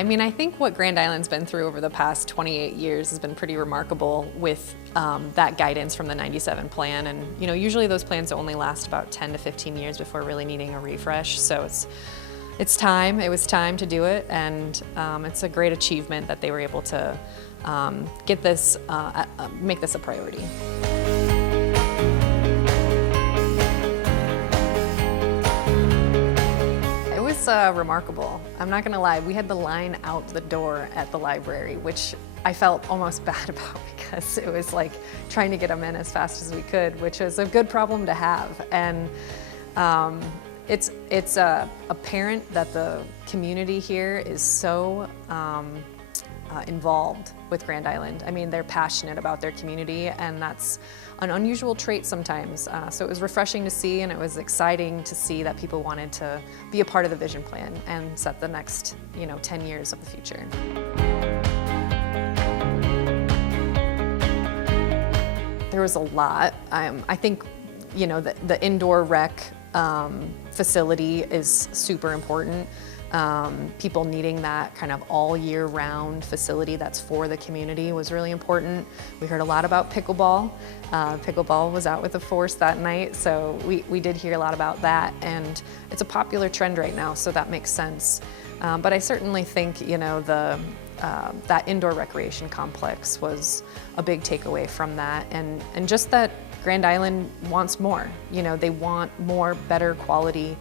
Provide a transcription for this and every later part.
I mean, I think what Grand Island's been through over the past 28 years has been pretty remarkable with that guidance from the 97 plan. And usually those plans only last about 10 to 15 years before really needing a refresh. So it's time. It was time to do it, and it's a great achievement that they were able to get this, make this a priority. It was remarkable. I'm not gonna lie, we had the line out the door at the library, which I felt almost bad about because it was like trying to get them in as fast as we could, which is a good problem to have. And it's apparent that the community here is so involved with Grand Island. I mean, they're passionate about their community, and that's an unusual trait sometimes. So it was refreshing to see, and it was exciting to see that people wanted to be a part of the vision plan and set the next 10 years of the future. There was a lot. I think the indoor rec facility is super important. People needing that kind of all year round facility that's for the community was really important. We heard a lot about pickleball. Pickleball was out with the force that night, so we did hear a lot about that, and it's a popular trend right now, so that makes sense. But I certainly think that indoor recreation complex was a big takeaway from that, and just that Grand Island wants more. They want more, better quality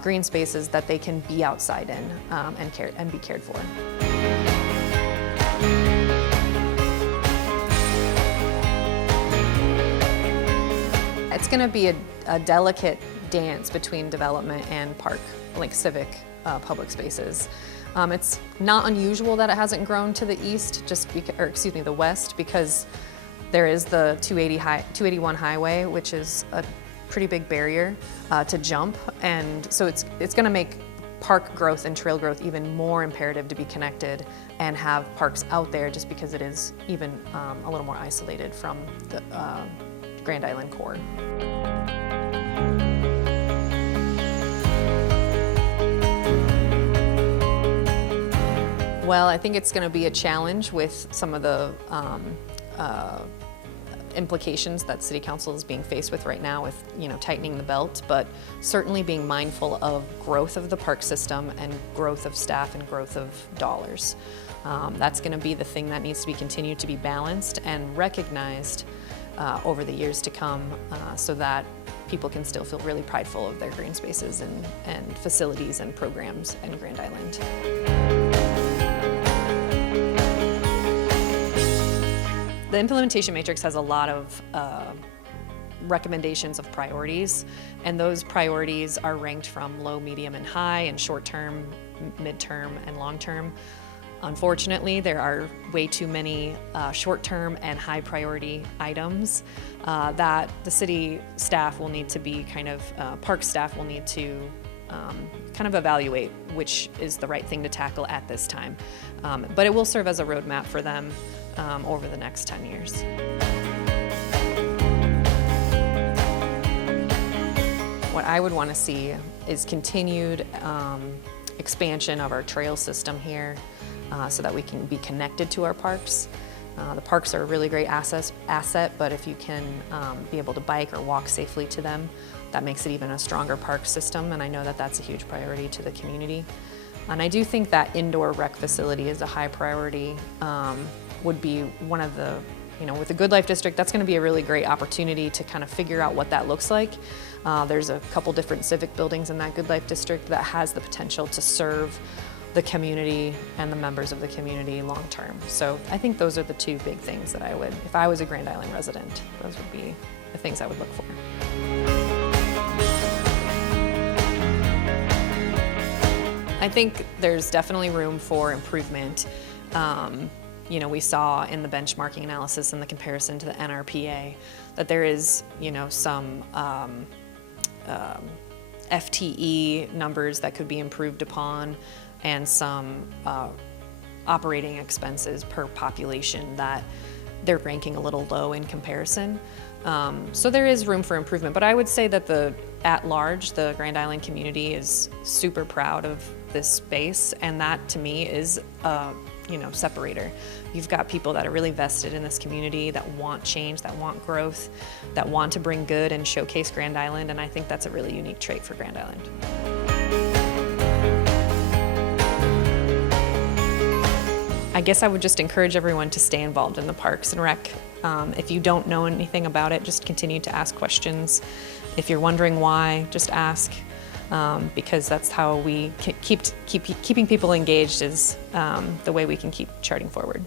green spaces that they can be outside in and be cared for. It's going to be a delicate dance between development and park, like civic public spaces. It's not unusual that it hasn't grown to the east, the west, because there is the 281 highway, which is a pretty big barrier to jump, and so it's going to make park growth and trail growth even more imperative to be connected and have parks out there, just because it is even a little more isolated from the Grand Island core. Well, I think it's going to be a challenge with some of the implications that City Council is being faced with right now with tightening the belt, but certainly being mindful of growth of the park system and growth of staff and growth of dollars. That's going to be the thing that needs to be continued to be balanced and recognized over the years to come, so that people can still feel really prideful of their green spaces and facilities and programs in Grand Island. The implementation matrix has a lot of recommendations of priorities, and those priorities are ranked from low, medium, and high, and short-term, mid-term, and long-term. Unfortunately, there are way too many short-term and high-priority items that the city staff will need to be park staff will need to kind of evaluate which is the right thing to tackle at this time. But it will serve as a roadmap for them over the next 10 years. What I would want to see is continued expansion of our trail system here so that we can be connected to our parks. The parks are a really great asset, but if you can be able to bike or walk safely to them, that makes it even a stronger park system, and I know that that's a huge priority to the community. And I do think that indoor rec facility is a high priority. Would be one of the, with the Good Life District, that's going to be a really great opportunity to kind of figure out what that looks like. There's a couple different civic buildings in that Good Life District that has the potential to serve the community and the members of the community long term. So I think those are the two big things that I would, if I was a Grand Island resident, those would be the things I would look for. I think there's definitely room for improvement. We saw in the benchmarking analysis and the comparison to the NRPA that there is, some FTE numbers that could be improved upon, and some operating expenses per population that they're ranking a little low in comparison. So there is room for improvement, but I would say that at large, the Grand Island community is super proud of this space, and that to me is a separator. You've got people that are really vested in this community, that want change, that want growth, that want to bring good and showcase Grand Island, and I think that's a really unique trait for Grand Island. I guess I would just encourage everyone to stay involved in the Parks and Rec. If you don't know anything about it, just continue to ask questions. If you're wondering why, just ask, because that's how we keeping people engaged is the way we can keep charting forward.